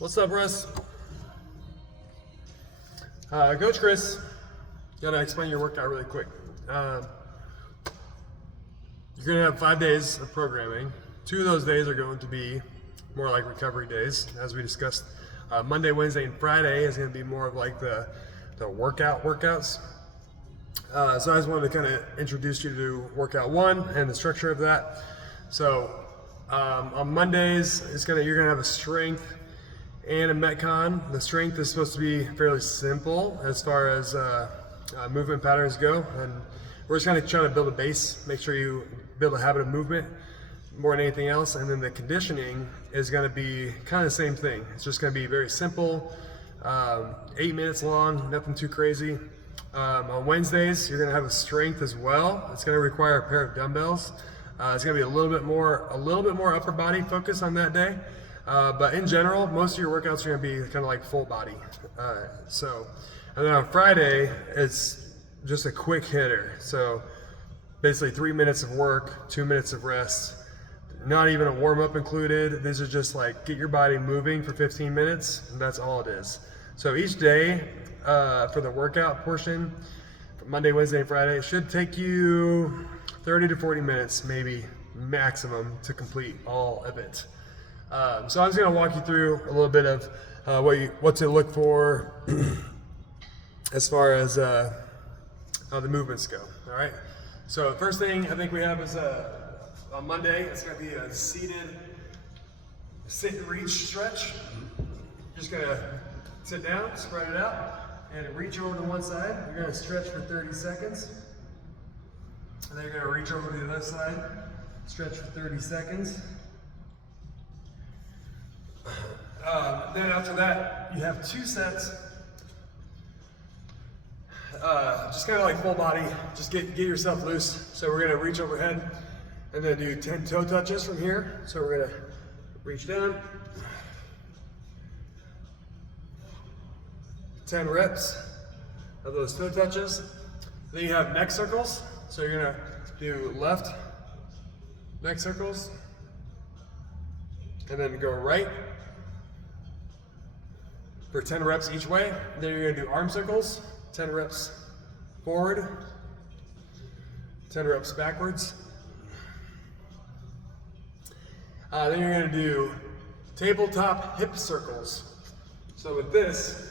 What's up, Russ? Coach Chris, gotta explain your workout really quick. You're gonna have 5 days of programming. 2 of those days are going to be more like recovery days, as we discussed. Monday, Wednesday, and Friday is gonna be more of like the workouts. So I just wanted to kind of introduce you to workout 1 and the structure of that. So on Mondays, you're gonna have a strength and a Metcon. The strength is supposed to be fairly simple as far as movement patterns go, and we're just gonna try to build a base, make sure you build a habit of movement more than anything else. And then the conditioning is gonna be kind of the same thing. It's just gonna be very simple, 8 minutes long, nothing too crazy. On Wednesdays, you're gonna have a strength as well. It's gonna require a pair of dumbbells. It's gonna be a little bit more upper body focus on that day. But in general, most of your workouts are gonna be kind of like full body. And then on Friday, it's just a quick hitter. So basically 3 minutes of work, 2 minutes of rest, not even a warm up included. These are just like get your body moving for 15 minutes, and that's all it is. So each day for the workout portion, Monday, Wednesday, and Friday, it should take you 30 to 40 minutes, maybe maximum, to complete all of it. So I'm just gonna walk you through a little bit of what to look for as far as how the movements go. All right. So first thing I think we have is on Monday, it's gonna be a seated sit and reach stretch. Just gonna sit down, spread it out, and reach over to one side. You're gonna stretch for 30 seconds. And then you're gonna reach over to the other side, stretch for 30 seconds. Then after that, you have 2 sets. Just kind of like full body, just get yourself loose. So we're gonna reach overhead and then do 10 toe touches from here. So we're gonna reach down, 10 reps of those toe touches. Then you have neck circles. So you're gonna do left neck circles and then go right for 10 reps each way. Then you're gonna do arm circles, 10 reps forward, 10 reps backwards. Then you're gonna do tabletop hip circles. So with this,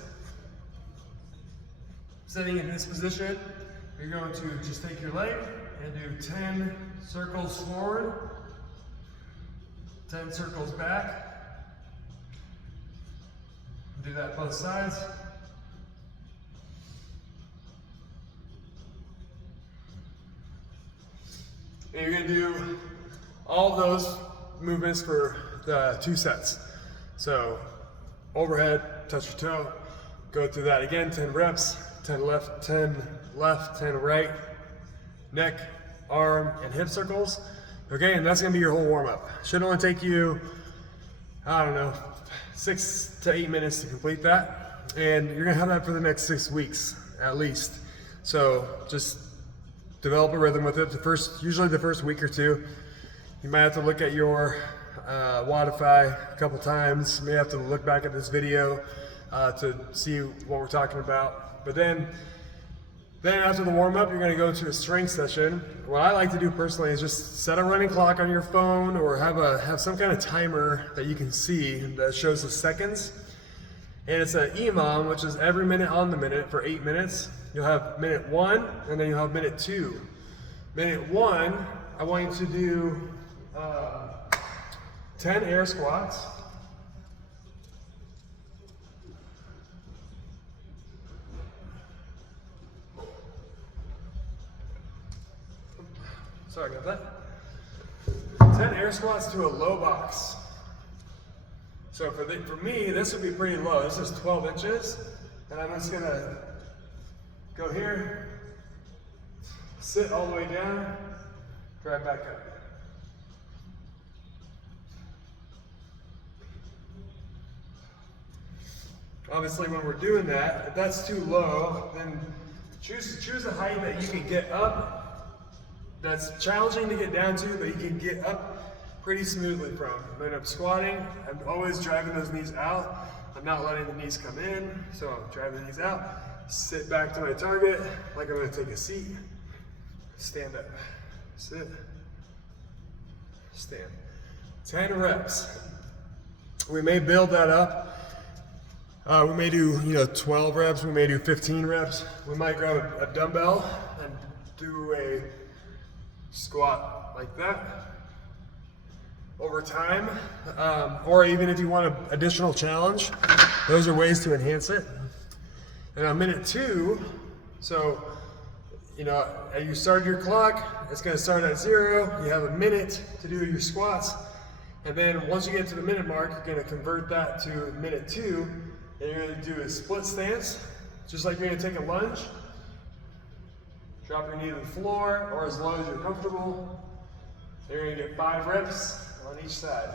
sitting in this position, you're going to just take your leg and do 10 circles forward, 10 circles back. Do that both sides. And you're gonna do all those movements for the 2 sets. So overhead, touch your toe, go through that again, 10 reps, 10 left, 10 right, neck, arm, and hip circles. Okay, and that's gonna be your whole warm up. Should only take you, I don't know, 6 to 8 minutes to complete that. And you're gonna have that for the next 6 weeks, at least. So just develop a rhythm with it. Usually the first week or 2, you might have to look at your Wodify a couple times. You may have to look back at this video to see what we're talking about. But then after the warm up, you're gonna go to a strength session. What I like to do personally is just set a running clock on your phone or have some kind of timer that you can see that shows the seconds. And it's an EMOM, which is every minute on the minute for 8 minutes. You'll have minute 1, and then you'll have minute 2. Minute 1, I want you to do 10 air squats. Sorry about that. 10 air squats to a low box. So for me, this would be pretty low. This is 12 inches. And I'm just gonna go here, sit all the way down, drive back up. Obviously when we're doing that, if that's too low, then choose a height that you can get up. That's challenging to get down to, but you can get up pretty smoothly from. When I'm squatting, I'm always driving those knees out. I'm not letting the knees come in, so I'm driving the knees out. Sit back to my target, like I'm gonna take a seat. Stand up, sit, stand. 10 reps. We may build that up. We may do 12 reps, we may do 15 reps. We might grab a dumbbell and do a squat like that over time. Or even if you want an additional challenge, those are ways to enhance it. And on minute 2, so you started your clock, it's gonna start at 0, you have a minute to do your squats, and then once you get to the minute mark, you're gonna convert that to minute 2, and you're gonna do a split stance, just like you're gonna take a lunge. Drop your knee to the floor, or as low as you're comfortable. You're gonna get 5 reps on each side.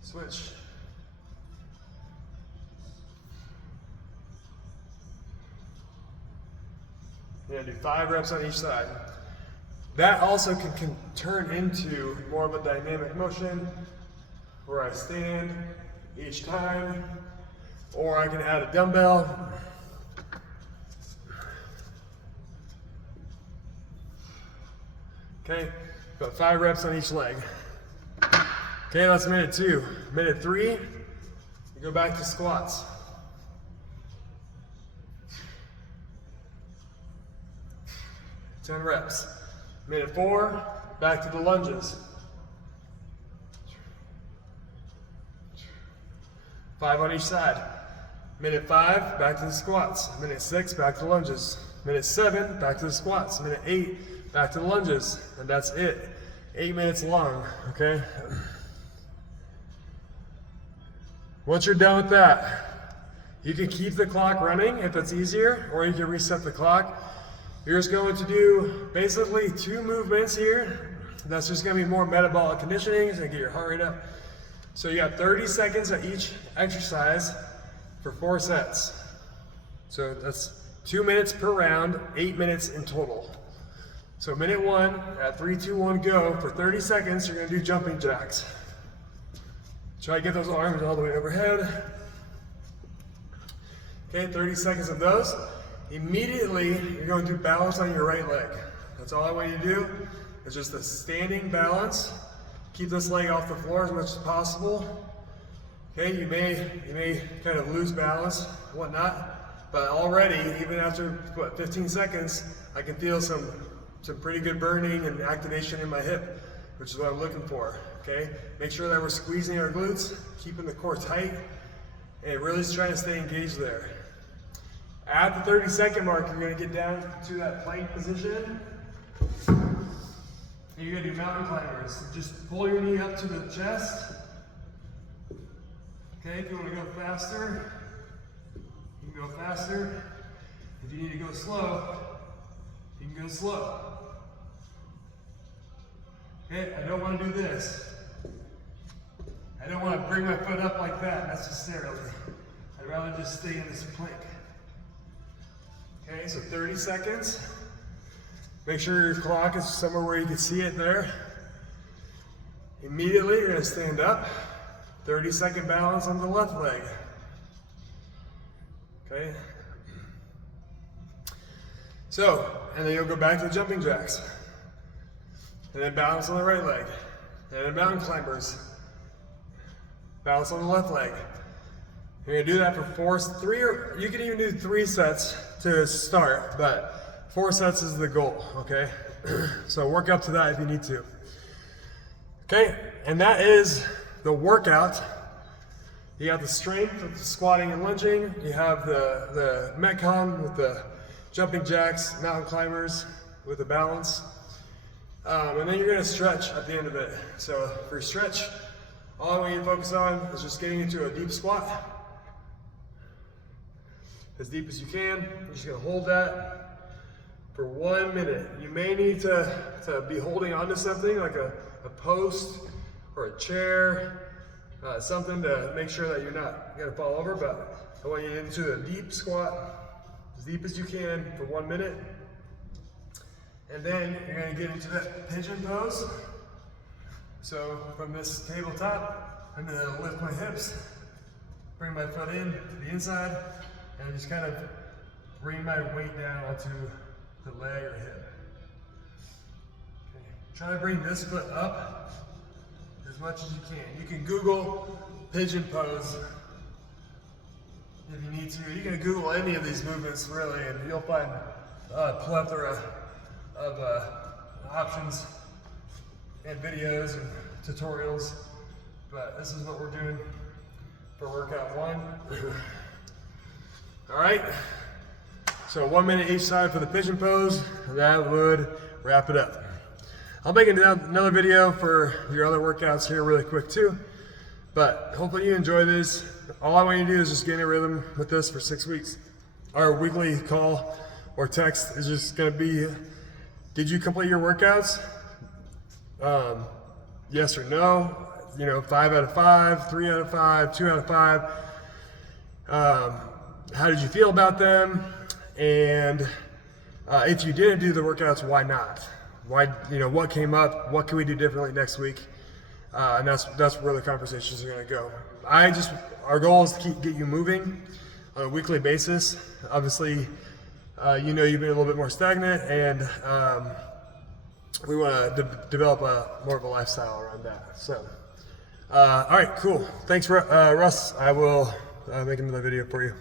Switch. You're gonna do 5 reps on each side. That also can turn into more of a dynamic motion where I stand each time, or I can add a dumbbell. Okay, about 5 reps on each leg. Okay, that's minute 2. Minute 3, you go back to squats. Ten reps. Minute 4, back to the lunges. 5 on each side. Minute 5, back to the squats. Minute 6, back to the lunges. Minute 7, back to the squats. Minute 8, back to the lunges. And that's it. 8 minutes long, okay? Once you're done with that, you can keep the clock running if it's easier, or you can reset the clock. You're just going to do basically 2 movements here. That's just gonna be more metabolic conditioning. It's gonna get your heart rate up. So you got 30 seconds at each exercise for 4 sets. So that's 2 minutes per round, 8 minutes in total. So minute 1, at 3, 2, 1, go. For 30 seconds, you're gonna do jumping jacks. Try to get those arms all the way overhead. Okay, 30 seconds of those. Immediately, you're going to balance on your right leg. That's all I want you to do. It's just a standing balance. Keep this leg off the floor as much as possible. Okay, you may kind of lose balance, whatnot, but already, even after 15 seconds, I can feel some pretty good burning and activation in my hip, which is what I'm looking for. Okay, make sure that we're squeezing our glutes, keeping the core tight, and really just trying to stay engaged there. At the 30-second mark, you're going to get down to that plank position. And you're going to do mountain climbers. Just pull your knee up to the chest. Okay, if you want to go faster, you can go faster. If you need to go slow, you can go slow. Okay, I don't want to do this. I don't want to bring my foot up like that necessarily. I'd rather just stay in this plank. Okay, so 30 seconds. Make sure your clock is somewhere where you can see it there. Immediately, you're going to stand up. 30-second balance on the left leg. Okay. So, and then you'll go back to the jumping jacks. And then balance on the right leg. And then mountain climbers. Balance on the left leg. You're gonna do that for 3, or you can even do 3 sets to start, but 4 sets is the goal, okay? So work up to that if you need to. Okay, and that is the workout. You have the strength with the squatting and lunging. You have the Metcon with the jumping jacks, mountain climbers with the balance. And then you're gonna stretch at the end of it. So for your stretch, all I want you to focus on is just getting into a deep squat. As deep as you can. You're just gonna hold that for 1 minute. You may need to be holding onto something like a post or a chair, something to make sure that you're not gonna fall over, but I want you into a deep squat, as deep as you can for 1 minute. And then you're gonna get into that pigeon pose. So from this tabletop, I'm gonna lift my hips, bring my foot in to the inside, and just kind of bring my weight down onto the leg or hip. Okay. Try to bring this foot up as much as you can. You can Google pigeon pose if you need to. You can Google any of these movements really, and you'll find a plethora of options and videos and tutorials. But this is what we're doing for workout 1. All right. So 1 minute each side for the pigeon pose, and that would wrap it up. I'll make another video for your other workouts here really quick too, but hopefully you enjoy this. All I want you to do is just get in a rhythm with this for 6 weeks. Our weekly call or text is just gonna be, did you complete your workouts? Yes or no, 5 out of 5, 3 out of 5, 2 out of 5. How did you feel about them? And if you didn't do the workouts, why not? Why, what came up? What can we do differently next week? And that's where the conversations are going to go. Our goal is to get you moving on a weekly basis. Obviously, you've been a little bit more stagnant, and we want to develop more of a lifestyle around that. So, all right, cool. Thanks, Russ. I will make another video for you.